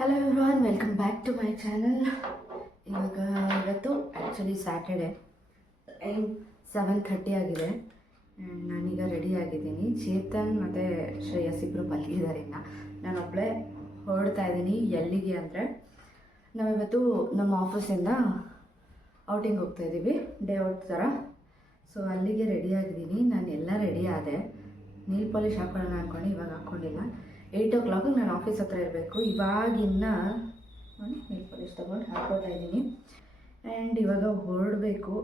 Hello everyone welcome back to my channel ಇವಾಗ ಇವತ್ತು actually Saturday time seven thirty ಆಗಿದೆ. And ನಾನೀಗ ready ಆಗಿದ್ದೀನಿ. ಚೇತನ್ ಮತ್ತು ಶ್ರೇಯಸ್ ಇಬ್ಬರು ಮಲಗಿದ್ದಾರೆ ಇನ್ನು. ನಾನು ಒಬ್ಬಳೆ ಹೊರಡ್ತಾ ಇದ್ದೀನಿ ಎಲ್ಲಿಗೆ ಅಂದರೆ. ನಾವಿವತ್ತು ನಮ್ಮ ಆಫೀಸಿಂದ ಔಟಿಂಗ್ ಹೋಗ್ತಾ ಇದ್ದೀವಿ ಡೇ ಔಟ್ ಥರ ಸೊ ಅಲ್ಲಿಗೆ ರೆಡಿ ಆಗಿದ್ದೀನಿ. ನಾನು ಎಲ್ಲ ರೆಡಿ ಆದೆ. ನೀಲ್ ಪಾಲಿಶ್ ಹಾಕೊಳ್ಳೋಣ ಅಂದ್ಕೊಂಡು ಇವಾಗ ಹಾಕ್ಕೊಂಡಿಲ್ಲ ಏಯ್ಟ್ ಓ ಕ್ಲಾಕಿಗೆ ನಾನು ಆಫೀಸ್ ಹತ್ರ ಇರಬೇಕು. ಇವಾಗಿನ್ನ ನೀಲ್ ಪಾಲಿಶ್ ತೊಗೊಂಡು ಹಾಕ್ಕೊಳ್ತಾ ಇದ್ದೀನಿ. ಆ್ಯಂಡ್ ಇವಾಗ ಹೊರಡಬೇಕು.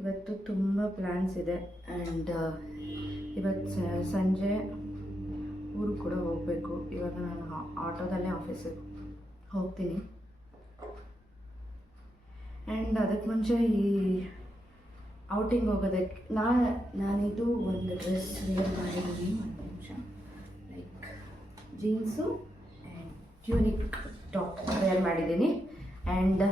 ಇವತ್ತು ತುಂಬ ಪ್ಲ್ಯಾನ್ಸ್ ಇದೆ. ಆ್ಯಂಡ್ ಇವತ್ತು ಸಂಜೆ ಊರು ಕೂಡ ಹೋಗಬೇಕು. ಇವಾಗ ನಾನು ಆಟೋದಲ್ಲೇ ಆಫೀಸಿಗೆ ಹೋಗ್ತೀನಿ. ಆ್ಯಂಡ್ ಅದಕ್ಕೆ ಮುಂಚೆ ಈ ಔಟಿಂಗ್ ಹೋಗೋದಕ್ಕೆ ನಾನು ನಾನಿದು ಒಂದು ಡ್ರೆಸ್ ವೇರ್ ಮಾಡಿದ್ದೀನಿ. ಒಂದು ನಿಮಿಷ. Jeans and unique top wear ಮಾಡಿದ್ದೀನಿ. ಆ್ಯಂಡ್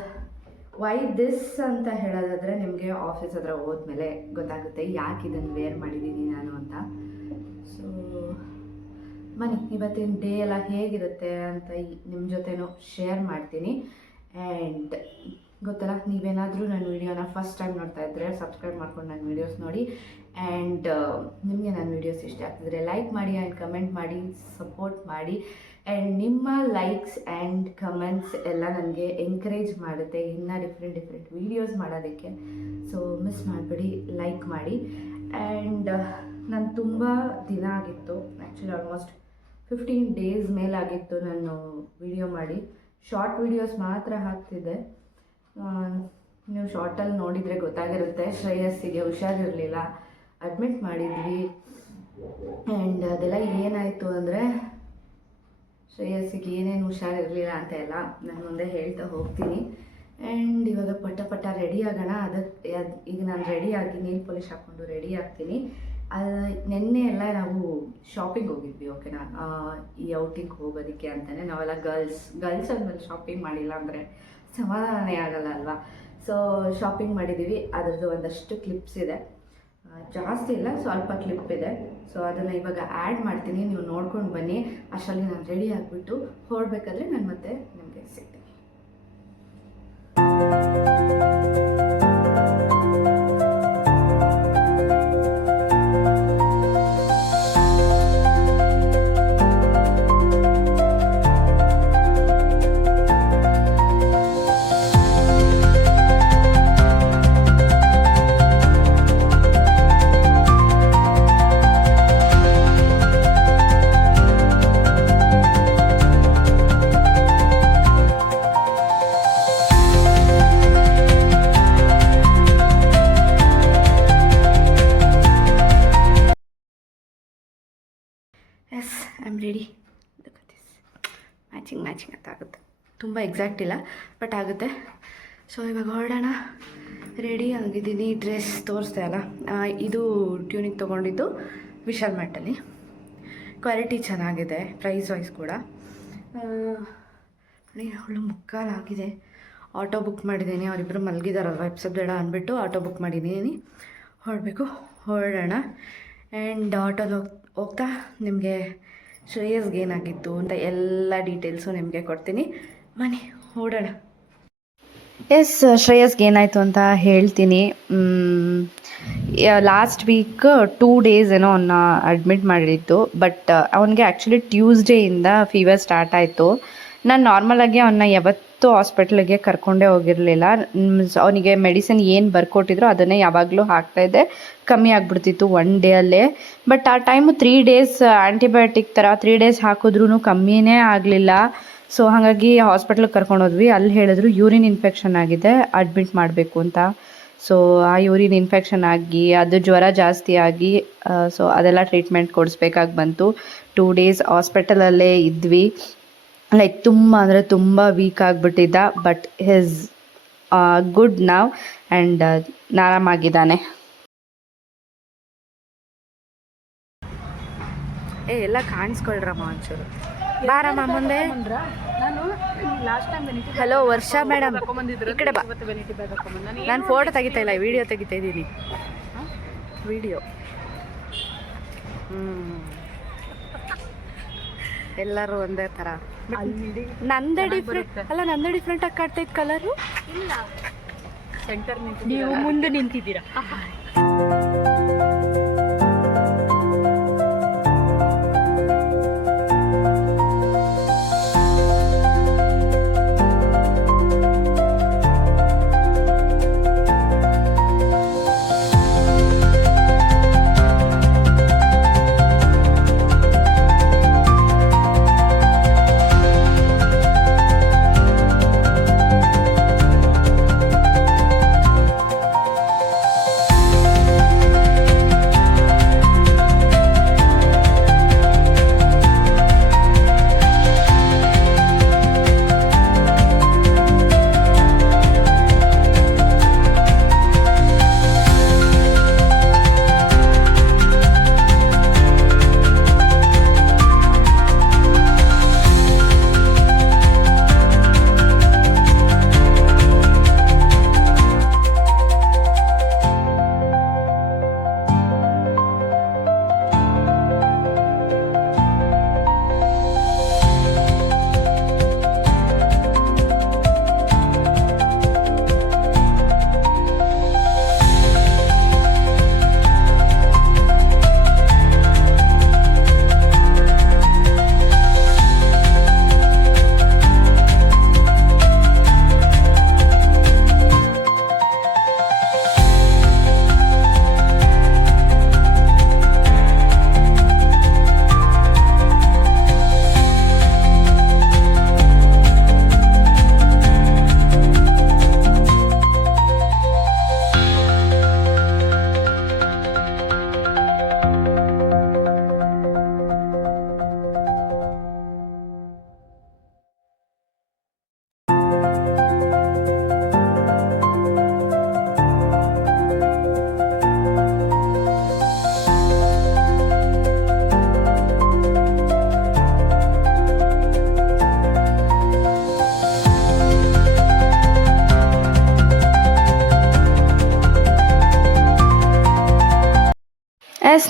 ವೈ ದಿಸ್ ಅಂತ ಹೇಳೋದಾದರೆ ನಿಮಗೆ ಆಫೀಸ್ ಹತ್ರ ಹೋದ್ಮೇಲೆ ಗೊತ್ತಾಗುತ್ತೆ ಯಾಕೆ ಇದನ್ನು ವೇರ್ ಮಾಡಿದ್ದೀನಿ ನಾನು ಅಂತ. ಸೊ ಬನ್ನಿ ಇವತ್ತಿನ ಡೇ ಎಲ್ಲ ಹೇಗಿರುತ್ತೆ ಅಂತ ನಿಮ್ಮ ಜೊತೆನೂ ಶೇರ್ ಮಾಡ್ತೀನಿ. ಆ್ಯಂಡ್ ಗೊತ್ತಲ್ಲ, ನೀವೇನಾದರೂ ನನ್ನ ವೀಡಿಯೋನ ಫಸ್ಟ್ ಟೈಮ್ ನೋಡ್ತಾ ಇದ್ದರೆ ಸಬ್ಸ್ಕ್ರೈಬ್ ಮಾಡ್ಕೊಂಡು ನನ್ನ ವೀಡಿಯೋಸ್ ನೋಡಿ. ಆ್ಯಂಡ್ ನಿಮಗೆ ನನ್ನ ವೀಡಿಯೋಸ್ ಇಷ್ಟ ಆಗ್ತಿದ್ರೆ ಲೈಕ್ ಮಾಡಿ ಆ್ಯಂಡ್ ಕಮೆಂಟ್ ಮಾಡಿ ಸಪೋರ್ಟ್ ಮಾಡಿ. ಆ್ಯಂಡ್ ನಿಮ್ಮ ಲೈಕ್ಸ್ ಆ್ಯಂಡ್ ಕಮೆಂಟ್ಸ್ ಎಲ್ಲ ನನಗೆ ಎನ್ಕರೇಜ್ ಮಾಡುತ್ತೆ. ಇನ್ನೂ ಡಿಫ್ರೆಂಟ್ ಡಿಫ್ರೆಂಟ್ ವೀಡಿಯೋಸ್ ಮಾಡೋದಕ್ಕೆ. ಸೊ ಮಿಸ್ ಮಾಡಬೇಡಿ ಲೈಕ್ ಮಾಡಿ. ಆ್ಯಂಡ್ ನಾನು ತುಂಬ ದಿನ ಆಗಿತ್ತು. ಆ್ಯಕ್ಚುಲಿ ಆಲ್ಮೋಸ್ಟ್ ಫಿಫ್ಟೀನ್ ಡೇಸ್ ಮೇಲಾಗಿತ್ತು ನಾನು ವಿಡಿಯೋ ಮಾಡಿ. ಶಾರ್ಟ್ ವೀಡಿಯೋಸ್ ಮಾತ್ರ ಹಾಕ್ತಿದ್ದೆ. ನೀವು ಶಾರ್ಟಲ್ಲಿ ನೋಡಿದರೆ ಗೊತ್ತಾಗಿರುತ್ತೆ. ಶ್ರೇಯಸ್ಸಿಗೆ ಹುಷಾರಿರಲಿಲ್ಲ. ಅಡ್ಮಿಟ್ ಮಾಡಿದ್ವಿ. ಆ್ಯಂಡ್ ಅದೆಲ್ಲ ಏನಾಯಿತು ಅಂದರೆ, ಶ್ರೇಯಸ್ಸಿಗೆ ಏನೇನು ಹುಷಾರಿರಲಿಲ್ಲ ಅಂತ ಎಲ್ಲ ನಾನು ಮುಂದೆ ಹೇಳ್ತಾ ಹೋಗ್ತೀನಿ. ಆ್ಯಂಡ್ ಇವಾಗ ಪಟ ಪಟ ರೆಡಿ ಆಗೋಣ. ಅದಕ್ಕೆ ಅದ್- ಈಗ ನಾನು ರೆಡಿ ಆಗಿ ನೀಲ್ ಪಾಲಿಶ್ ಹಾಕ್ಕೊಂಡು ರೆಡಿ ಆಗ್ತೀನಿ. ನಿನ್ನೆ ಎಲ್ಲ ನಾವು ಶಾಪಿಂಗ್ ಹೋಗಿದ್ವಿ ಓಕೆನಾ ಈ ಔಟಿಂಗ್ ಹೋಗೋದಕ್ಕೆ ಅಂತಲೇ ನಾವೆಲ್ಲ ಗರ್ಲ್ಸ್ ಗರ್ಲ್ಸ್ ಅಂದಮೇಲೆ ಶಾಪಿಂಗ್ ಮಾಡಿಲ್ಲ ಅಂದರೆ ಸಮಾಧಾನನೇ ಆಗಲ್ಲ ಅಲ್ವಾ? ಸೊ ಶಾಪಿಂಗ್ ಮಾಡಿದ್ದೀವಿ ಅದರದ್ದು ಒಂದಷ್ಟು ಕ್ಲಿಪ್ಸ್ ಇದೆ. ಜಾಸ್ತಿ ಇಲ್ಲ, ಸ್ವಲ್ಪ ಕ್ಲಿಪ್ ಇದೆ. ಸೊ ಅದನ್ನು ಇವಾಗ ಆ್ಯಡ್ ಮಾಡ್ತೀನಿ. ನೀವು ನೋಡ್ಕೊಂಡು ಬನ್ನಿ. ಅಷ್ಟರಲ್ಲಿ ನಾನು ರೆಡಿ ಆಗಿಬಿಟ್ಟು ಹೊರಡ್ಬೇಕಾದ್ರೆ ನಾನು ಮತ್ತೆ ನಿಮಗೆ ಸಿಗ್ತೀನಿ. ಆಮ್ ರೆಡಿ ಮ್ಯಾಚಿಂಗ್ ಮ್ಯಾಚಿಂಗ್ ಅಂತ ಆಗುತ್ತೆ. ತುಂಬ ಎಕ್ಸಾಕ್ಟ್ ಇಲ್ಲ ಬಟ್ ಆಗುತ್ತೆ. ಸೊ ಇವಾಗ ಹೊರಡೋಣ. ರೆಡಿ ಆಗಿದ್ದೀನಿ. ಡ್ರೆಸ್ ತೋರಿಸ್ದೆ ಅಲ್ಲ. ಇದು ಟ್ಯೂನಿಗೆ ತೊಗೊಂಡಿದ್ದು ವಿಶಾಲ್ ಮ್ಯಾಟಲ್ಲಿ ಕ್ವಾಲಿಟಿ ಚೆನ್ನಾಗಿದೆ ಪ್ರೈಸ್ ವೈಸ್ ಕೂಡ. ಅವಳು ಮುಕ್ಕಾಲಾಗಿದೆ ಆಟೋ ಬುಕ್ ಮಾಡಿದ್ದೀನಿ. ಅವರಿಬ್ಬರು ಮಲಗಿದಾರಲ್ಲ ಎಪ್ಸದ್ ಬೇಡ ಅಂದ್ಬಿಟ್ಟು ಆಟೋ ಬುಕ್ ಮಾಡಿದ್ದೀನಿ. ಹೊರಡಬೇಕು, ಹೊರಡೋಣ. ಆ್ಯಂಡ್ ಆಟೋದಲ್ಲಿ ಹೋಗ್ ಹೋಗ್ತಾ, ನಿಮಗೆ ಶ್ರೇಯಸ್ಗೆ ಏನಾಗಿತ್ತು ಅಂತ ಎಲ್ಲ ಡೀಟೇಲ್ಸು ನಿಮಗೆ ಕೊಡ್ತೀನಿ. ಮನೆ, ಓಡೋಣ. ಎಸ್ ಶ್ರೇಯಸ್ಗೆ ಏನಾಯಿತು ಅಂತ ಹೇಳ್ತೀನಿ. ಲಾಸ್ಟ್ ವೀಕ್ ಟೂ ಡೇಸ್ ಏನೋ ಅವನ್ನ ಅಡ್ಮಿಟ್ ಮಾಡಿತ್ತು ಬಟ್ ಅವನಿಗೆ ಆ್ಯಕ್ಚುಲಿ ಟ್ಯೂಸ್ಡೇಯಿಂದ ಫೀವರ್ ಸ್ಟಾರ್ಟ್ ಆಯಿತು. ನಾನು ನಾರ್ಮಲಾಗಿ ಅವನ್ನ ಯಾವತ್ತೂ ಹಾಸ್ಪಿಟ್ಲಿಗೆ ಕರ್ಕೊಂಡೇ ಹೋಗಿರಲಿಲ್ಲ. ಅವನಿಗೆ ಮೆಡಿಸಿನ್ ಏನು ಬರ್ಕೊಟ್ಟಿದ್ರು ಅದನ್ನೇ ಯಾವಾಗಲೂ ಹಾಕ್ತಾಯಿದ್ದೆ ಕಮ್ಮಿ ಆಗಿಬಿಡ್ತಿತ್ತು ಒನ್ ಡೇ ಅಲ್ಲೇ. ಬಟ್ ಆ ಟೈಮು ತ್ರೀ ಡೇಸ್ ಆ್ಯಂಟಿಬಯೋಟಿಕ್ ಥರ ತ್ರೀ ಡೇಸ್ ಹಾಕಿದ್ರೂ ಕಮ್ಮಿನೇ ಆಗಲಿಲ್ಲ. ಸೊ ಹಾಗಾಗಿ ಹಾಸ್ಪಿಟ್ಲಿಗೆ ಕರ್ಕೊಂಡು ಹೋದ್ವಿ. ಅಲ್ಲಿ ಹೇಳಿದ್ರು ಯೂರಿನ್ ಇನ್ಫೆಕ್ಷನ್ ಆಗಿದೆ ಅಡ್ಮಿಟ್ ಮಾಡಬೇಕು ಅಂತ. ಸೊ ಆ ಯೂರಿನ್ ಇನ್ಫೆಕ್ಷನ್ ಆಗಿ, ಅದು ಜ್ವರ ಜಾಸ್ತಿ ಆಗಿ ಸೊ ಅದೆಲ್ಲ ಟ್ರೀಟ್ಮೆಂಟ್ ಕೊಡಿಸ್ಬೇಕಾಗಿ ಬಂತು. ಟೂ ಡೇಸ್ ಹಾಸ್ಪಿಟಲಲ್ಲೇ ಇದ್ವಿ. ಲೈಕ್ ತುಂಬ ಅಂದರೆ ತುಂಬ weak ಆಗಿಬಿಟ್ಟಿದ್ದ but his good now and ಆರಾಮಾಗಿದ್ದಾನೆ. ಏ ಎಲ್ಲ ಕಾಣಿಸ್ಕೊಳ್ರಮ್ಮ ಒಂಚೂರು. ಬಾರಮ್ಮ ಮುಂದೆ. ನಾನು ಲಾಸ್ಟ್ ಟೈಮ್ ಬೆನಿಟಿ ಹಲೋ ವರ್ಷ ಮೇಡಮ್ ಈ ಕಡೆ ಬಾ. ನಾನು ಫೋಟೋ ತೆಗಿತಾ ಇಲ್ಲ ವಿಡಿಯೋ ತೆಗಿತಾ ಇದ್ದೀನಿ. ವಿಡಿಯೋ ಹ್ಞೂ ಎಲ್ಲರೂ ಒಂದೇ ತರ. ನಂದೇ ಡಿಫ್ರೆಂಟ್ ಅಲ್ಲ ನಂದೇ ಡಿಫ್ರೆಂಟ್ ಆಗಿ ಕಾಡ್ತೈತೆ ಕಲರು ಇಲ್ಲ. ಸೆಂಟರ್ ನೀವು ಮುಂದೆ ನಿಂತಿದ್ದೀರಾ?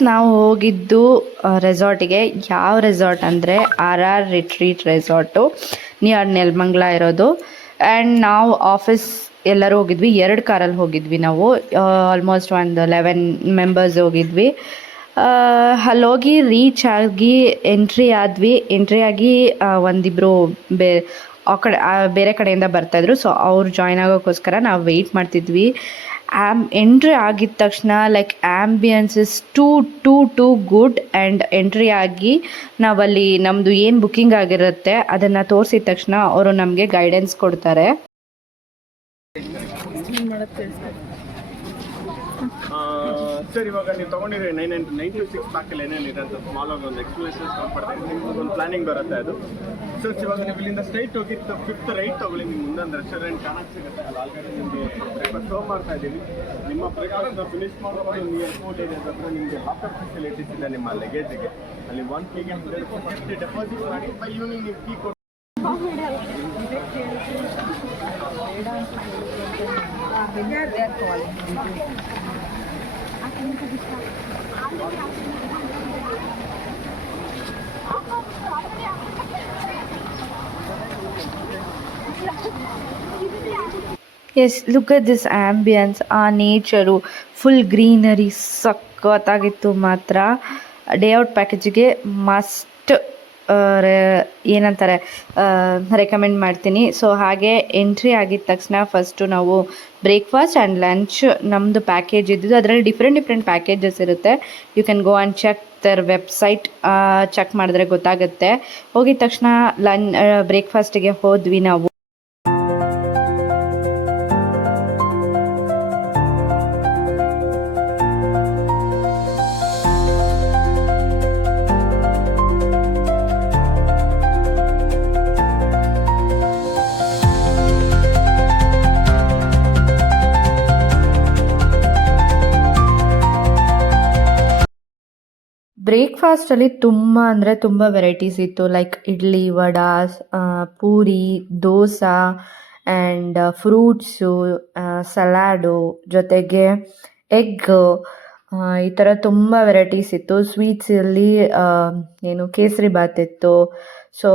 ನಾವು ಹೋಗಿದ್ದು ರೆಸಾರ್ಟಿಗೆ ಯಾವ ರೆಸಾರ್ಟ್ ಅಂದರೆ R R retreat resort near Nelamangala ಇರೋದು. ಆ್ಯಂಡ್ ನಾವು ಆಫೀಸ್ ಎಲ್ಲರೂ ಹೋಗಿದ್ವಿ. ಎರಡು ಕಾರಲ್ಲಿ ಹೋಗಿದ್ವಿ ನಾವು. ಆಲ್ಮೋಸ್ಟ್ ಒಂದು ಲೆವೆನ್ ಮೆಂಬರ್ಸ್ ಹೋಗಿದ್ವಿ. ಅಲ್ಲೋಗಿ ರೀಚ್ ಆಗಿ ಎಂಟ್ರಿ ಆದ್ವಿ. ಎಂಟ್ರಿ ಆಗಿ ಒಂದಿಬ್ಬರು ಬೇ, ಆ ಕಡೆ ಬೇರೆ ಕಡೆಯಿಂದ ಬರ್ತಾಯಿದ್ರು ಸೊ ಅವ್ರು ಜಾಯ್ನ್ ಆಗೋಕ್ಕೋಸ್ಕರ ನಾವು ವೆಯ್ಟ್ ಮಾಡ್ತಿದ್ವಿ. ಆಮ್ ಎಂಟ್ರಿ ಆಗಿದ ತಕ್ಷಣ like ambience is too too too good and entry ಆಗಿ ನಾವಲ್ಲಿ ನಮ್ಮದು ಏನು ಬುಕ್ಕಿಂಗ್ ಆಗಿರುತ್ತೆ ಅದನ್ನು ತೋರಿಸಿದ ತಕ್ಷಣ ಅವರು ನಮಗೆ ಗೈಡೆನ್ಸ್ ಕೊಡ್ತಾರೆ. ಸರ್, ಇವಾಗ ನೀವು ತಗೊಂಡಿರೋ nine nine nine two six ಪ್ಯಾಕಲ್ಲಿ ಏನೇನಿದೆ ಅಂತ ಸ್ಮಾಲ್ ಆಗಿ ಒಂದು ಎಕ್ಸ್ಪ್ಲೇಷನ್ ಕೊಡ್ತಾರೆ ನಿಮ್ಗೆ ಒಂದು ಪ್ಲಾನಿಂಗ್ ಬರುತ್ತೆ ಅದು. ಸರ್ ಇವಾಗ ನೀವು ಇಲ್ಲಿಂದ ಸ್ಟ್ರೈಟ್ ಹೋಗಿ ಫಿಫ್ತ್ ರೈಟ್ ತಗೊಳ್ಳಿ ನಿಮ್ಗೆ ಮುಂದೆ ಒಂದು ರೆಸ್ಟೋರೆಂಟ್ ಕಾಣಕ್ಕೆ ಸಿಗುತ್ತೆ ಅಲ್ಲಿ ಆಲ್ರೆಡಿ ನಿಮಗೆ ಬ್ರೇಕ್ಫಾಸ್ಟ್ ಮಾಡ್ತಾ ಇದ್ದೀವಿ. ನಿಮ್ಮ ಬ್ರೇಕ್ಫಾಸ್ಟ್ ಫಿನಿಶ್ ಮಾಡೋದು ನೀವು ಏರ್ಪೋರ್ಟ್ ಏರಿಯಾಸ್ ಹತ್ರ ನಿಮಗೆ ಲಾಕರ್ ಫೆಸಿಲಿಟೀಸ್ ಇದೆ ನಿಮ್ಮ ಲಗೇಜಿಗೆ ಅಲ್ಲಿ ಒನ್ ಕೆಗೆ ಹಂಡ್ರೆಡ್ ಫಿಫ್ಟಿ ಡೆಪಾಸಿಟ್ ಮಾಡಿ ಬೈ ಈವ್ನಿಂಗ್ ನೀವು ಕೀ ಕೊಟ್ಟು yes look at this ambience ಆ ನೇಚರು ಫುಲ್ ಗ್ರೀನರಿ ಸಖತ್ತಾಗಿತ್ತು ಮಾತ್ರ. ಡೇ ಔಟ್ ಪ್ಯಾಕೇಜಿಗೆ ಮಸ್ಟ್ ಏನಂತಾರೆ ರೆಕಮೆಂಡ್ ಮಾಡ್ತೀನಿ. ಸೊ ಹಾಗೆ ಎಂಟ್ರಿ ಆಗಿದ ತಕ್ಷಣ ಫಸ್ಟು ನಾವು ಬ್ರೇಕ್ಫಾಸ್ಟ್ ಆ್ಯಂಡ್ ಲಂಚ್ ನಮ್ಮದು ಪ್ಯಾಕೇಜ್ ಇದ್ದಿದ್ದು. ಅದರಲ್ಲಿ ಡಿಫ್ರೆಂಟ್ ಡಿಫ್ರೆಂಟ್ ಪ್ಯಾಕೇಜಸ್ ಇರುತ್ತೆ. You can go and check their website check ಮಾಡಿದ್ರೆ ಗೊತ್ತಾಗುತ್ತೆ. ಹೋಗಿದ ತಕ್ಷಣ ಲನ್ ಬ್ರೇಕ್ಫಾಸ್ಟಿಗೆ ಹೋದ್ವಿ ನಾವು. ಬ್ರೇಕ್ಫಾಸ್ಟಲ್ಲಿ ತುಂಬ ಅಂದರೆ ತುಂಬ ವೆರೈಟೀಸ್ ಇತ್ತು. Like idli, vada puri, dosa and fruits salad ಜೊತೆಗೆ ಎಗ್ ಈ ಥರ ತುಂಬ ವೆರೈಟೀಸ್ ಇತ್ತು. ಸ್ವೀಟ್ಸಲ್ಲಿ ಏನು ಕೇಸರಿ ಬಾತ್ ಇತ್ತು. ಸೊ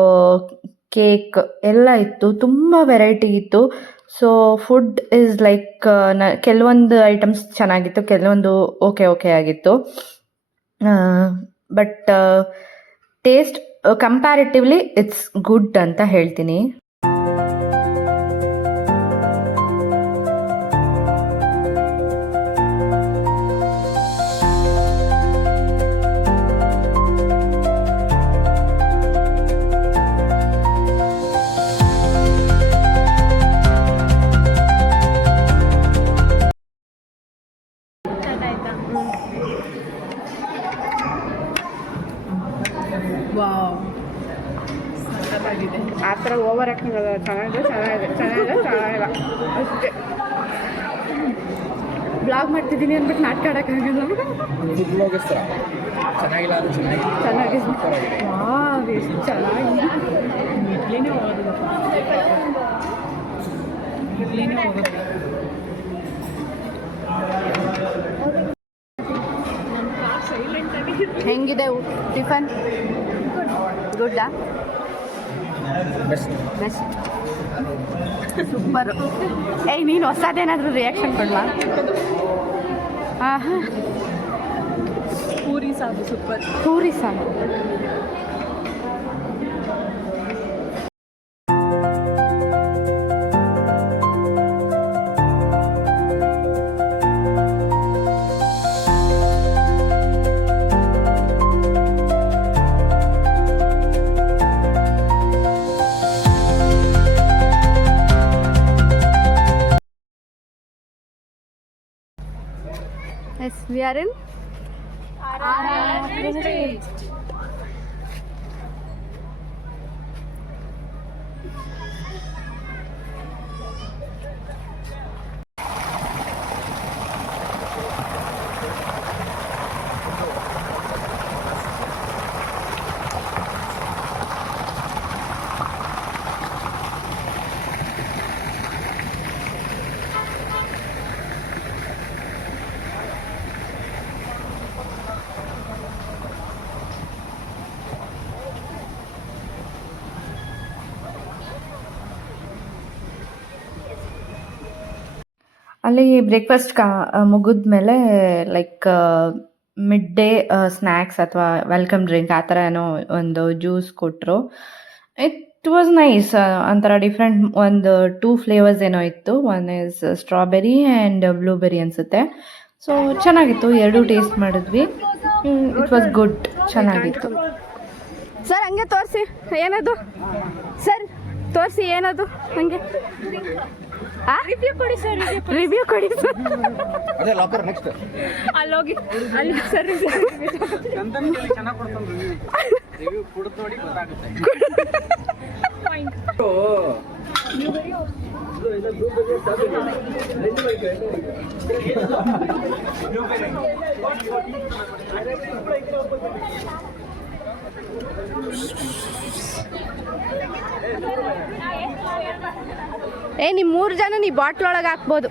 ಕೇಕ್ ಎಲ್ಲ ಇತ್ತು. ತುಂಬ ವೆರೈಟಿ ಇತ್ತು. ಸೊ ಫುಡ್ ಈಸ್ ಲೈಕ್ನ, ಕೆಲವೊಂದು ಐಟಮ್ಸ್ ಚೆನ್ನಾಗಿತ್ತು. ಕೆಲವೊಂದು ಓಕೆ ಓಕೆ ಆಗಿತ್ತು. But taste comparatively it's good ಅಂತ ಹೇಳ್ತೀನಿ. ಆ ಥರ ಓವರ್ ಹಾಕಂಗಲ್ಲ ಚೆನ್ನಾಗಿದೆ ಚೆನ್ನಾಗಿದೆ ಚೆನ್ನಾಗಿದೆ ಚೆನ್ನಾಗಿಲ್ಲ. ಅಷ್ಟೇ. ಬ್ಲಾಗ್ ಮಾಡ್ತಿದ್ದೀನಿ ಅಂದ್ಬಿಟ್ಟು ನಾಟಕ ಆಡೋಕ್ಕಾಗಲ್ಲ ಚೆನ್ನಾಗಿಲ್ಲ ಚೆನ್ನಾಗಿ ಚೆನ್ನಾಗಿದೆ. ವಾವ್ ಎಷ್ಟು ಇಡ್ಲಿನೇ ಹೋಗೋದಪ್ಪ ಇಡ್ಲಿನೇ ಹೋಗೋದು. ಹೆಂಗಿದೆ ಟಿಫನ್? ಗುಡ್ಡಾ? ಬೆಸ್ಟ್ ಬೆಸ್ಟ್ ಸೂಪರು ಏಯ್ ನೀನು ಹೊಸದೇನಾದರೂ ರಿಯಾಕ್ಷನ್ ಕೊಡ್ವಾ ಹಾಂ ಹಾಂ ಪೂರಿ ಸಾಗು ಸೂಪರ್ ಪೂರಿ ಸಾಕು ಎಸ್ ವಿ ಆರ್ ಇನ್ ಅಲ್ಲಿ ಬ್ರೇಕ್ಫಾಸ್ಟ್ ಕಾ ಮುಗಿದ ಮೇಲೆ ಲೈಕ್ ಮಿಡ್ ಡೇ ಸ್ನ್ಯಾಕ್ಸ್ ಅಥವಾ ವೆಲ್ಕಮ್ ಡ್ರಿಂಕ್ ಆ ಥರ ಏನೋ ಒಂದು ಜ್ಯೂಸ್ ಕೊಟ್ಟರು ಇಟ್ ವಾಸ್ ನೈಸ್ ಒಂಥರ ಡಿಫ್ರೆಂಟ್ ಒಂದು ಟೂ ಫ್ಲೇವರ್ಸ್ ಏನೋ ಇತ್ತು. One is strawberry and blueberry ಅನಿಸುತ್ತೆ. ಸೊ ಚೆನ್ನಾಗಿತ್ತು. ಎರಡೂ ಟೇಸ್ಟ್ ಮಾಡಿದ್ವಿ. ಇಟ್ ವಾಸ್ ಗುಡ್ ಚೆನ್ನಾಗಿತ್ತು. ಸರ್, ಹಂಗೆ ತೋರಿಸಿ. ಏನದು? ಸರ್, ತೋರಿಸಿ ಏನದು? ಹಂಗೆ. ರಿವ್ಯೂ ಕೊಡಿ ಸರ್ ರಿವ್ಯೂ ಕೊಡಿ ಸರ್ ಅದೇ ಲಾಕರ್ ನೆಕ್ಸ್ಟ್ ಅಲ್ಲೋಗಿ ಅಲ್ಲಿ ಸರ್ ರಿವ್ಯೂ ಕುಡಿದು ನೋಡಿ ಗೊತ್ತಾಗುತ್ತೆ. ಏ ನಿಮ್ಮ ಮೂರು ಜನ ನೀ ಬಾಟ್ಲ್ ಒಳಗೆ ಹಾಕ್ಬೋದು.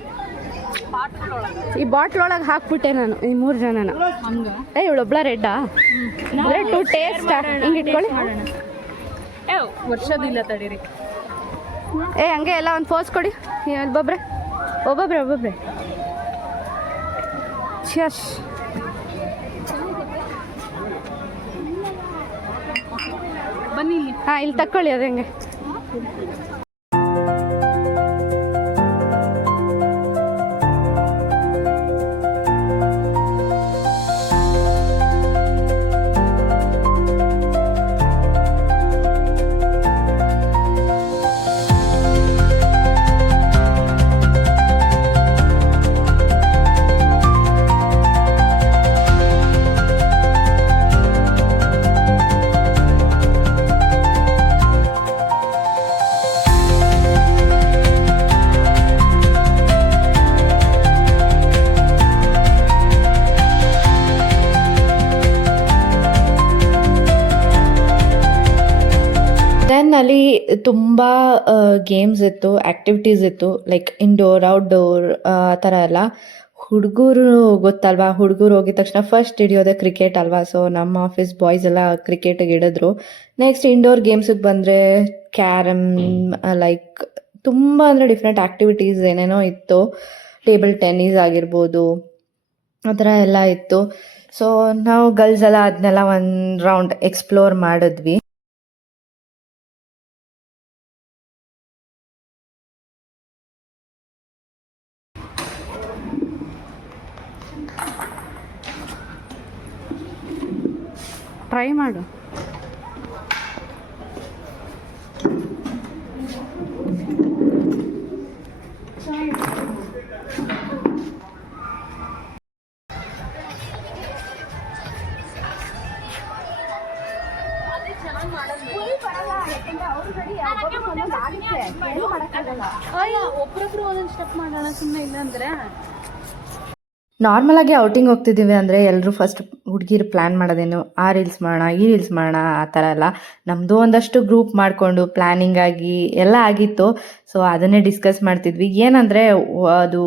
ಈ ಬಾಟ್ಲ್ ಒಳಗೆ ಹಾಕ್ಬಿಟ್ಟೆ ನಾನು ಈ ಮೂರು ಜನನ. ಏ ಇವಳೊಬ್ಳ ರೆಡ್ಡಾ? ರೆಡ್ ಟು ಟೇಸ್ಟ್ ಹಿಂಗೆ ಇಟ್ಕೊಳ್ಳಿ. ವರ್ಷದಿಲ್ಲ ತಡೀರಿ. ಏ ಹಂಗೆ ಎಲ್ಲ ಒಂದು ಫೋಸ್ ಕೊಡಿ. ಒಬ್ಬೊಬ್ರೆ ಒಬ್ಬೊಬ್ರೆ ಒಬ್ಬೊಬ್ರೆ. ಶಶ್ ಬನ್ನಿ ಹಾಂ ಇಲ್ಲಿ ತಕ್ಕೊಳ್ಳಿ ಅದು ಹೆಂಗೆ. ತುಂಬ ಗೇಮ್ಸ್ ಇತ್ತು ಆ್ಯಕ್ಟಿವಿಟೀಸ್ ಇತ್ತು ಲೈಕ್ ಇಂಡೋರ್ ಔಟ್ಡೋರ್ ಆ ಥರ ಎಲ್ಲ. ಹುಡುಗರು ಗೊತ್ತಲ್ವಾ? ಹುಡುಗರು ಹೋಗಿದ ತಕ್ಷಣ ಫಸ್ಟ್ ಹಿಡಿಯೋದೆ ಕ್ರಿಕೆಟ್ ಅಲ್ವಾ? ಸೊ ನಮ್ಮ ಆಫೀಸ್ ಬಾಯ್ಸ್ ಎಲ್ಲ ಕ್ರಿಕೆಟಿಗೆ ಹಿಡಿದ್ರು. ನೆಕ್ಸ್ಟ್ ಇಂಡೋರ್ ಗೇಮ್ಸಿಗೆ ಬಂದರೆ ಕ್ಯಾರಮ್ ಲೈಕ್ ತುಂಬ ಅಂದರೆ ಡಿಫ್ರೆಂಟ್ ಆ್ಯಕ್ಟಿವಿಟೀಸ್ ಏನೇನೋ ಇತ್ತು. ಟೇಬಲ್ ಟೆನ್ನಿಸ್ ಆಗಿರ್ಬೋದು ಆ ಥರ ಎಲ್ಲ ಇತ್ತು. ಸೊ ನಾವು ಗರ್ಲ್ಸ್ ಎಲ್ಲ ಅದನ್ನೆಲ್ಲ ಒಂದು ರೌಂಡ್ ಎಕ್ಸ್ಪ್ಲೋರ್ ಮಾಡಿದ್ವಿ. ಟ್ರೈ ಮಾಡು. ಒಬ್ರೊಬ್ರು ಒಂದೊಂದು ಸ್ಟೆಪ್ ಮಾಡೋಣ ಸುಮ್ಮನೆ ಇಲ್ಲ ಅಂದ್ರೆ ನಾರ್ಮಲಾಗಿ ಔಟಿಂಗ್ ಹೋಗ್ತಿದ್ದೀವಿ ಅಂದರೆ ಎಲ್ಲರೂ ಫಸ್ಟ್ ಹುಡುಗಿರು ಪ್ಲ್ಯಾನ್ ಮಾಡೋದೇನು, ಆ ರೀಲ್ಸ್ ಮಾಡೋಣ, ಈ ರೀಲ್ಸ್ ಮಾಡೋಣ, ಆ ಥರ ಎಲ್ಲ. ನಮ್ಮದು ಒಂದಷ್ಟು ಗ್ರೂಪ್ ಮಾಡಿಕೊಂಡು ಪ್ಲ್ಯಾನಿಂಗ್ ಆಗಿ ಎಲ್ಲ ಆಗಿತ್ತು. ಸೊ ಅದನ್ನೇ ಡಿಸ್ಕಸ್ ಮಾಡ್ತಿದ್ವಿ. ಏನಂದರೆ, ಅದು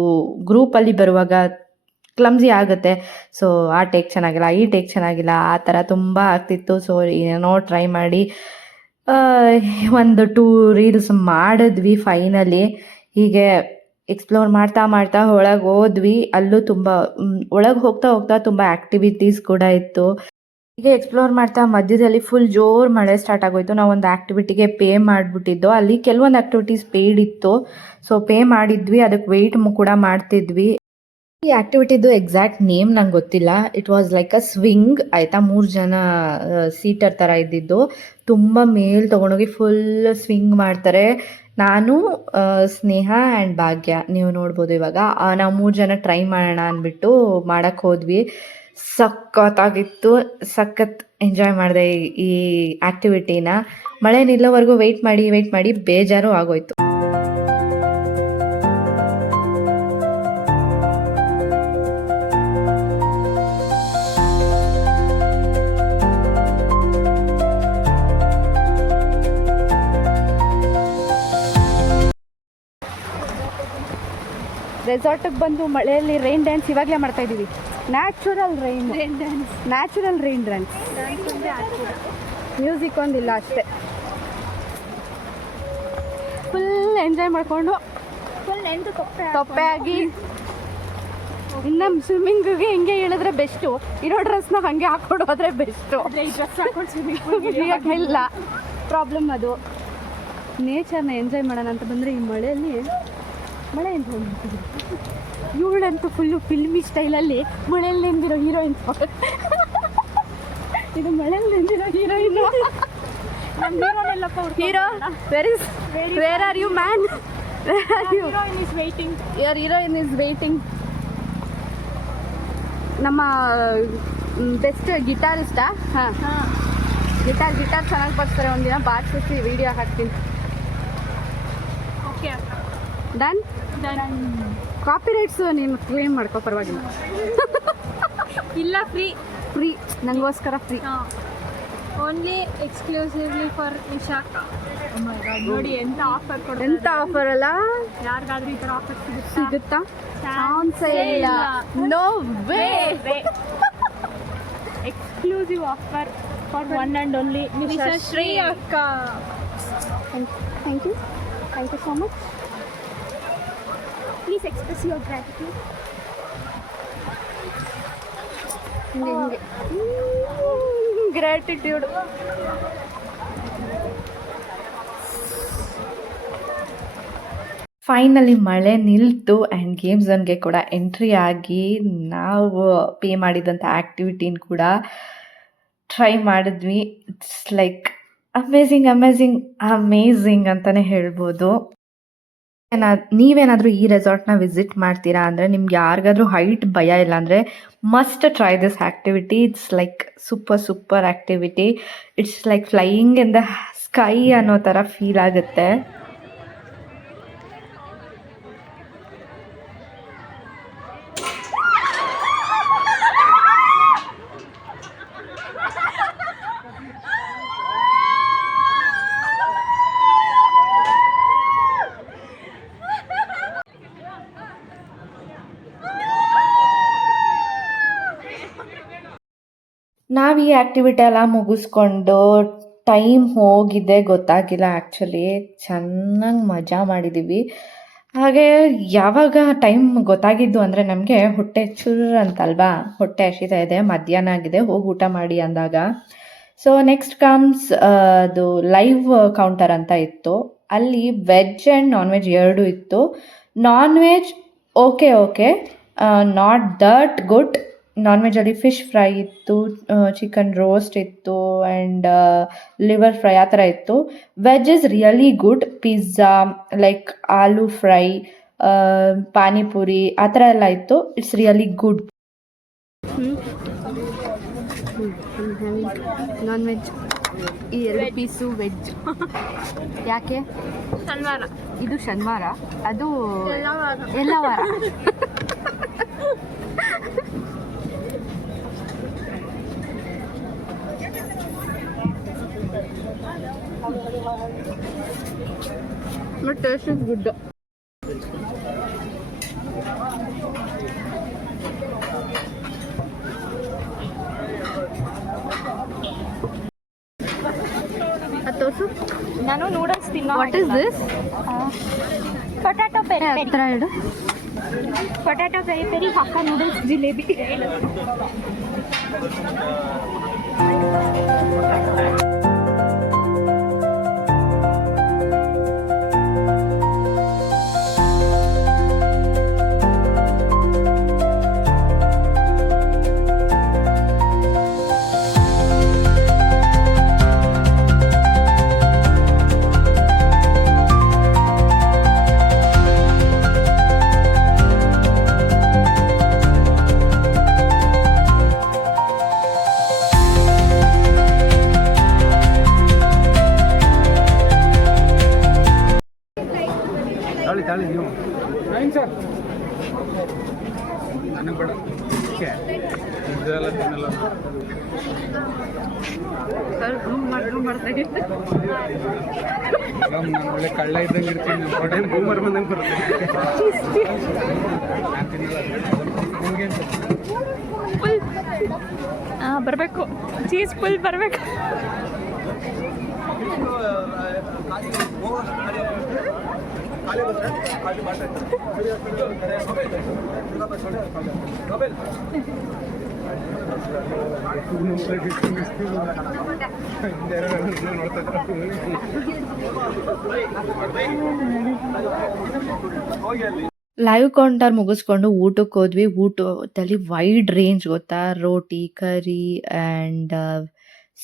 ಗ್ರೂಪಲ್ಲಿ ಬರುವಾಗ ಕ್ಲಮ್ಸಿ ಆಗುತ್ತೆ. ಸೊ ಆ ಟೇಕ್ ಚೆನ್ನಾಗಿಲ್ಲ, ಈ ಟೇಕ್ ಚೆನ್ನಾಗಿಲ್ಲ, ಆ ಥರ ತುಂಬ ಆಗ್ತಿತ್ತು. ಸೊ ಏನೋ ಟ್ರೈ ಮಾಡಿ ಒಂದು ಟೂ ರೀಲ್ಸ್ ಮಾಡಿದ್ವಿ ಫೈನಲಿ ಹೀಗೆ ಎಕ್ಸ್ಪ್ಲೋರ್ ಮಾಡ್ತಾ ಮಾಡ್ತಾ ಒಳಗೆ ಹೋದ್ವಿ. ಅಲ್ಲೂ ತುಂಬ ಒಳಗೆ ಹೋಗ್ತಾ ಹೋಗ್ತಾ ತುಂಬ ಆಕ್ಟಿವಿಟೀಸ್ ಕೂಡ ಇತ್ತು. ಹೀಗೆ ಎಕ್ಸ್ಪ್ಲೋರ್ ಮಾಡ್ತಾ ಮಧ್ಯದಲ್ಲಿ ಫುಲ್ ಜೋರ್ ಮಳೆ ಸ್ಟಾರ್ಟ್ ಆಗೋಯ್ತು. ನಾವು ಒಂದು ಆಕ್ಟಿವಿಟಿಗೆ ಪೇ ಮಾಡಿಬಿಟ್ಟಿದ್ದು. ಅಲ್ಲಿ ಕೆಲವೊಂದು ಆಕ್ಟಿವಿಟೀಸ್ ಪೇಯ್ಡ್ ಇತ್ತು. ಸೊ ಪೇ ಮಾಡಿದ್ವಿ. ಅದಕ್ಕೆ ವೆಯ್ಟ್ ಕೂಡ ಮಾಡ್ತಿದ್ವಿ. ಈ ಆಕ್ಟಿವಿಟಿದು ಎಕ್ಸಾಕ್ಟ್ ನೇಮ್ ನಂಗೆ ಗೊತ್ತಿಲ್ಲ. It was like a swing ಆಯಿತಾ? ಮೂರು ಜನ ಸೀಟರ್ ಥರ ಇದ್ದಿದ್ದು. ತುಂಬ ಮೇಲ್ ತೊಗೊಂಡೋಗಿ ಫುಲ್ ಸ್ವಿಂಗ್ ಮಾಡ್ತಾರೆ. ನಾನು ಸ್ನೇಹ ಆ್ಯಂಡ್ ಭಾಗ್ಯ ನೀವು ನೋಡ್ಬೋದು ಇವಾಗ. ನಾವು ಮೂರು ಜನ ಟ್ರೈ ಮಾಡೋಣ ಅಂದ್ಬಿಟ್ಟು ಮಾಡೋಕ್ಕೆ ಹೋದ್ವಿ. ಸಖತ್ತಾಗಿತ್ತು. ಸಖತ್ ಎಂಜಾಯ್ ಮಾಡಿದೆ ಈ ಆ್ಯಕ್ಟಿವಿಟಿನ ಮಳೆ ನಿಲ್ಲೋವರೆಗೂ ವೆಯ್ಟ್ ಮಾಡಿ ವೆಯ್ಟ್ ಮಾಡಿ ಬೇಜಾರು ಆಗೋಯ್ತು. ರೆಸಾರ್ಟಿಗೆ ಬಂದು ಮಳೆಯಲ್ಲಿ ರೈನ್ ಡ್ಯಾನ್ಸ್ ಇವಾಗಲೇ ಮಾಡ್ತಾ ಇದ್ದೀವಿ. Natural rain rain dance natural rain dance music ಒಂದಿಲ್ಲ ಅಷ್ಟೇ. ಫುಲ್ ಎಂಜಾಯ್ ಮಾಡಿಕೊಂಡು ಫುಲ್ ಎಂಟು ತೊಪ್ಪೆ ಆಗಿ ಇನ್ನು ಸ್ವಿಮ್ಮಿಂಗಿಗೆ ಹಿಂಗೆ ಹೇಳಿದ್ರೆ ಬೆಸ್ಟು ಇರೋ ಡ್ರೆಸ್ನ ಹಾಗೆ ಹಾಕೊಂಡು ಹೋದ್ರೆ ಬೆಸ್ಟು ಸ್ವಿಮ್ಮಿಂಗ್ ಇಲ್ಲ ಪ್ರಾಬ್ಲಮ್ ಅದು. ನೇಚರ್ನ ಎಂಜಾಯ್ ಮಾಡೋಣ ಅಂತ ಬಂದರೆ ಈ ಮಳೆಯಲ್ಲಿ ಮಳೆ ಇವಳಂತೂ ಫುಲ್ಲು ಫಿಲ್ಮಿ ಸ್ಟೈಲಲ್ಲಿ ಮಳೆಯಲ್ಲಿ ನೆಂದಿರೋ ಹೀರೋಯಿನ್ ಇದು ಮಳೆಯಲ್ಲಿ ನೆಂದಿರೋ heroine hero where is where are you man heroine is waiting your heroine is waiting ನಮ್ಮ ಬೆಸ್ಟ್ ಗಿಟಾರಿಸ್ಟಾ ಹಾಂ. ಗಿಟಾರ್ ಗಿಟಾರ್ ಚೆನ್ನಾಗಿ ಬರ್ತಾರೆ ಒಂದಿನ. ಬಾರಿಸಿ ವಿಡಿಯೋ ಹಾಕ್ತೀನಿ. ಡನ್ ಕಾಪಿ ರೈಟ್ಸ್ ನೀನು ಕ್ಲೇಮ್ ಮಾಡ್ಕೋ ಪರವಾಗಿಲ್ಲ. ಇಲ್ಲ ಫ್ರೀ ಫ್ರೀ ನನಗೋಸ್ಕರ free only exclusively for Vishakha ನೋಡಿ ಎಂತ ಆಫರ್ ಕೊಡ್ತಾರೆ ಎಂತ ಆಫರ್ ಅಲ್ಲ? ಯಾರಿಗಾದ್ರೂ ಈ ಥರ ಆಫರ್ ಸಿಗುತ್ತಾ? ಚಾನ್ಸೇ ಇಲ್ಲ. No way exclusive offer for one and only mister Shri ಅಕ್ಕ thank you thank you so much please express your gratitude ಹಿಂಗೆ ಗ್ರ್ಯಾಟಿಟ್ಯೂಡ್ ಫೈನಲಿ ಮಳೆ ನಿಲ್ತು ಆ್ಯಂಡ್ ಗೇಮ್ ಝೋನ್ಗೆ ಕೂಡ ಎಂಟ್ರಿ ಆಗಿ ನಾವು ಪೇ ಮಾಡಿದಂಥ ಆ್ಯಕ್ಟಿವಿಟಿನ ಕೂಡ ಟ್ರೈ ಮಾಡಿದ್ವಿ. It's like amazing amazing amazing ಅಂತಲೇ ಹೇಳ್ಬೋದು. ನೀವೇನಾದರೂ ಈ ರೆಸಾರ್ಟ್ನ ವಿಸಿಟ್ ಮಾಡ್ತೀರಾ? ಅಂದ್ರೆ ನಿಮ್ಗೆ ಯಾರಿಗಾದ್ರೂ ಹೈಟ್ ಭಯ ಇಲ್ಲ ಅಂದ್ರೆ must try this activity. It's like super super activity. It's like flying in the sky ಅನ್ನೋ ತರ ಫೀಲ್ ಆಗುತ್ತೆ. ನಾವು ಈ ಆ್ಯಕ್ಟಿವಿಟಿ ಎಲ್ಲ ಮುಗಿಸ್ಕೊಂಡು ಟೈಮ್ ಹೋಗಿದೆ ಗೊತ್ತಾಗಿಲ್ಲ ಆ್ಯಕ್ಚುಲಿ ಚೆನ್ನಾಗಿ ಮಜಾ ಮಾಡಿದ್ದೀವಿ ಹಾಗೆ ಯಾವಾಗ ಟೈಮ್ ಗೊತ್ತಾಗಿದ್ದು ಅಂದರೆ ನಮಗೆ ಹೊಟ್ಟೆ ಚುರ್ ಅಂತಲ್ವಾ? ಹೊಟ್ಟೆ ಹಸಿತಾ ಇದೆ, ಮಧ್ಯಾಹ್ನ ಆಗಿದೆ, ಹೋಗಿ ಊಟ ಮಾಡಿ ಅಂದಾಗ. ಸೊ ನೆಕ್ಸ್ಟ್ ಕಮ್ಸ್ ಅದು ಲೈವ್ ಕೌಂಟರ್ ಅಂತ ಇತ್ತು. ಅಲ್ಲಿ ವೆಜ್ ಆ್ಯಂಡ್ ನಾನ್ ವೆಜ್ ಎರಡೂ ಇತ್ತು. Non veg okay okay not that good non ವೆಜ್ಜಲ್ಲಿ ಫಿಶ್ ಫ್ರೈ ಇತ್ತು ಚಿಕನ್ ರೋಸ್ಟ್ ಇತ್ತು ಆ್ಯಂಡ್ ಲಿವರ್ ಫ್ರೈ ಆ ಥರ ಇತ್ತು. Veg is really good pizza like aloo fry panipuri ಆ ಥರ ಎಲ್ಲ ಇತ್ತು. It's really good non veg ಈ ಎರಡು ಪೀಸು ವೆಜ್ ಯಾಕೆ? ಶನಿವಾರ. ಇದು ಶನಿವಾರ? ಅದು ಎಲ್ಲ ವಾರ. ಎಲ್ಲ ವಾರ ಬಟ್ ಟೇಸ್ಟ್ ಇಸ್ ಗುಡ್ ತೋರ್ಸು ನಾನು ನೂಡಲ್ಸ್ ತಿನ್ನೋ what is this potato peri. Peri ಹತ್ರ ಇಡು ಪೊಟ್ಯಾಟೊ ಪೆರಿ ತಾಳಿ ನೀವು ಸರ್ ನನಗೆ ಬೇಡ ಓಕೆ ಇದೆಲ್ಲ ತಿನ್ನಲ್ಲ ನಾನು ಒಳ್ಳೆ ಕಳ್ಳ ಇದ್ದಂಗೆ ಇರ್ತೀನಿ ಹೊಟ್ಟೆ ಬೂಮರ್ ಬಂದಂಗೆ ಬರುತ್ತೆ ನಾನು ತಿನ್ನಲ್ಲ ನಿಮ್ಗೇನು ಸರ್ ಹಾಂ ಬರಬೇಕು ಚೀಸ್ ಫುಲ್ ಬರಬೇಕು ಲೈವ್ ಕೌಂಟರ್ ಮುಗಿಸ್ಕೊಂಡು ಊಟಕ್ಕೆ ಹೋದ್ವಿ ಊಟದಲ್ಲಿ ವೈಡ್ ರೇಂಜ್ ಗೊತ್ತಾ? Roti curry and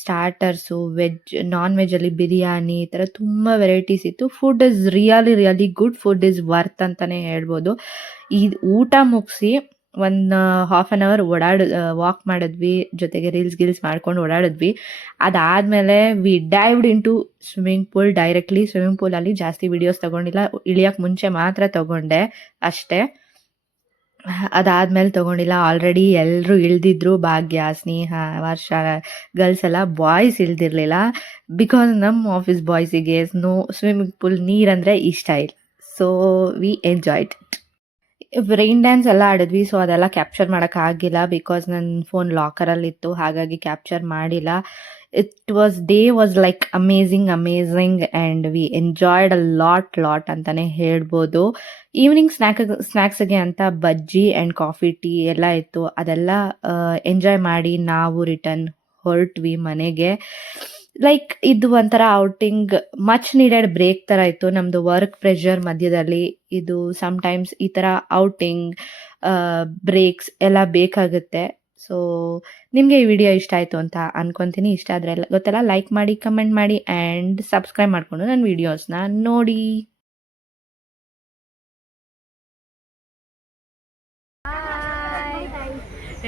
starters veg non ವೆಜ್ಜಲ್ಲಿ ಬಿರಿಯಾನಿ, ಈ ಥರ ತುಂಬ ವೆರೈಟೀಸ್ ಇತ್ತು. Food is really really good food is worth ಅಂತಲೇ ಹೇಳ್ಬೋದು. ಈ ಊಟ ಮುಗಿಸಿ ಒಂದು ಹಾಫ್ ಆನ್ ಅವರ್ ಓಡಾಡ ವಾಕ್ ಮಾಡಿದ್ವಿ. ಜೊತೆಗೆ ರೀಲ್ಸ್ ಗಿಲ್ಸ್ ಮಾಡ್ಕೊಂಡು ಓಡಾಡಿದ್ವಿ. ಅದಾದಮೇಲೆ we dived into swimming pool directly swimming ಪೂಲಲ್ಲಿ ಜಾಸ್ತಿ ವಿಡಿಯೋಸ್ ತಗೊಂಡಿಲ್ಲ. ಇಳಿಯೋಕ್ಕೆ ಮುಂಚೆ ಮಾತ್ರ ತಗೊಂಡೆ ಅಷ್ಟೇ. ಅದಾದಮೇಲೆ ತಗೊಂಡಿಲ್ಲ. ಆಲ್ರೆಡಿ ಎಲ್ಲರೂ ಇಳ್ದಿದ್ರು, ಭಾಗ್ಯ, ಸ್ನೇಹ, ವರ್ಷ ಗರ್ಲ್ಸ್ ಎಲ್ಲ ಬಾಯ್ಸ್ ಇಳ್ದಿರಲಿಲ್ಲ. ಬಿಕಾಸ್ ನಮ್ಮ ಆಫೀಸ್ ಬಾಯ್ಸಿಗೆ ಸ್ನೋ ಸ್ವಿಮ್ಮಿಂಗ್ ಪೂಲ್ ನೀರಂದರೆ ಇಷ್ಟ ಇಲ್ಲ. So we enjoyed rain dance ಎಲ್ಲ ಆಡಿದ್ವಿ ಸೊ ಅದೆಲ್ಲ ಕ್ಯಾಪ್ಚರ್ ಮಾಡೋಕ್ಕಾಗಿಲ್ಲ ಬಿಕಾಸ್ ನನ್ನ ಫೋನ್ ಲಾಕರಲ್ಲಿತ್ತು ಹಾಗಾಗಿ ಕ್ಯಾಪ್ಚರ್ ಮಾಡಿಲ್ಲ. It was day was like amazing amazing and we enjoyed a lot lot ಅಂತಲೇ ಹೇಳ್ಬೋದು. ಈವ್ನಿಂಗ್ ಸ್ನ್ಯಾಕ್ ಸ್ನ್ಯಾಕ್ಸ್ಗೆ ಅಂತ ಬಜ್ಜಿ ಆ್ಯಂಡ್ ಕಾಫಿ ಟೀ ಎಲ್ಲ ಇತ್ತು. ಅದೆಲ್ಲ ಎಂಜಾಯ್ ಮಾಡಿ ನಾವು ರಿಟರ್ನ್ ಹೊರಟ್ವಿ ಮನೆಗೆ. ಲೈಕ್ ಇದು ಒಂಥರ ಔಟಿಂಗ್ ಮಚ್ ನೀಡೆಡ್ ಬ್ರೇಕ್ ಥರ ಇತ್ತು. ನಮ್ಮದು ವರ್ಕ್ ಪ್ರೆಷರ್ ಮಧ್ಯದಲ್ಲಿ ಇದು ಸಮ್ಟೈಮ್ಸ್ ಈ ಥರ ಔಟಿಂಗ್ ಬ್ರೇಕ್ಸ್ ಎಲ್ಲ ಬೇಕಾಗುತ್ತೆ. ಸೊ ನಿಮಗೆ ಈ ವಿಡಿಯೋ ಇಷ್ಟ ಆಯಿತು ಅಂತ ಅನ್ಕೊತೀನಿ. ಇಷ್ಟ ಆದರೆ ಗೊತ್ತಲ್ಲ ಲೈಕ್ ಮಾಡಿ ಕಮೆಂಟ್ ಮಾಡಿ ಆ್ಯಂಡ್ ಸಬ್ಸ್ಕ್ರೈಬ್ ಮಾಡಿಕೊಂಡು ನನ್ನ ವಿಡಿಯೋಸ್ನ ನೋಡಿ.